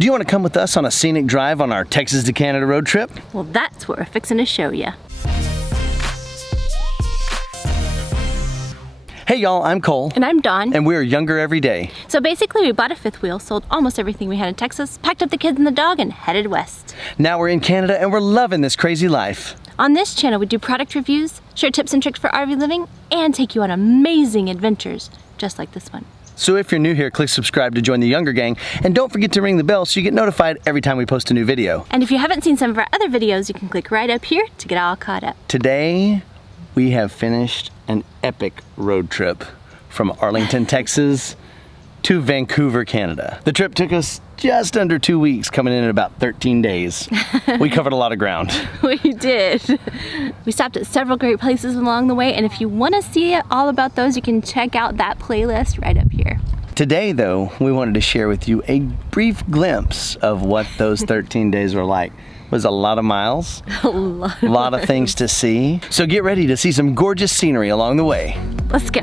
Do you want to come with us on a scenic drive on our Texas to Canada road trip? Well, that's what we're fixing to show you. Hey y'all, I'm Cole. And I'm Dawn. And we're younger every day. So basically we bought a fifth wheel, sold almost everything we had in Texas, packed up the kids and the dog, and headed west. Now we're in Canada and we're loving this crazy life. On this channel we do product reviews, share tips and tricks for RV living, and take you on amazing adventures, just like this one. So if you're new here, click subscribe to join the younger gang, and don't forget to ring the bell so you get notified every time we post a new video. And if you haven't seen some of our other videos, you can click right up here to get all caught up. Today, we have finished an epic road trip from Arlington, Texas to Vancouver, Canada. The trip took us just under 2 weeks, coming in at about 13 days. We covered a lot of ground. We did. We stopped at several great places along the way, and if you want to see all about those, you can check out that playlist right up here. Today, though, we wanted to share with you a brief glimpse of what those 13 days were like. It was a lot of miles, A lot of things to see. So get ready to see some gorgeous scenery along the way. Let's go.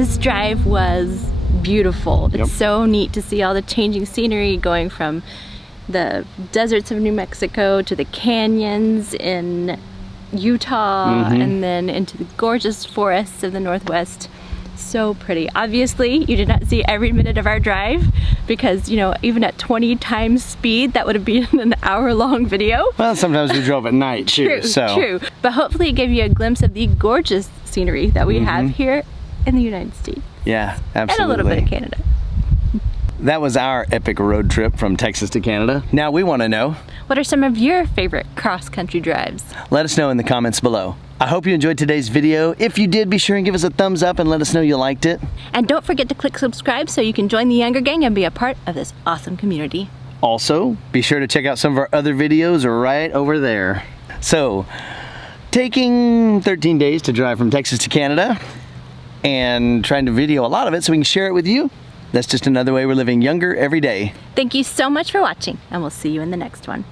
This drive was beautiful. It's Yep. so neat to see all the changing scenery going from the deserts of New Mexico to the canyons in Utah and then into the gorgeous forests of the Northwest. So pretty. Obviously, you did not see every minute of our drive because, you know, even at 20 times speed, that would have been an hour-long video. Well, sometimes we drove at night too, so. True. But hopefully it gave you a glimpse of the gorgeous scenery that we have here in the United States. Yeah, absolutely. And a little bit of Canada. That was our epic road trip from Texas to Canada. Now we want to know, What are some of your favorite cross-country drives? let us know in the comments below. I hope you enjoyed today's video. If you did, be sure and give us a thumbs up and let us know you liked it. And don't forget to click subscribe so you can join the Younger Gang and be a part of this awesome community. Also, be sure to check out some of our other videos right over there. So, taking 13 days to drive from Texas to Canada and trying to video a lot of it so we can share it with you. That's just another way we're living younger every day. Thank you so much for watching, and we'll see you in the next one.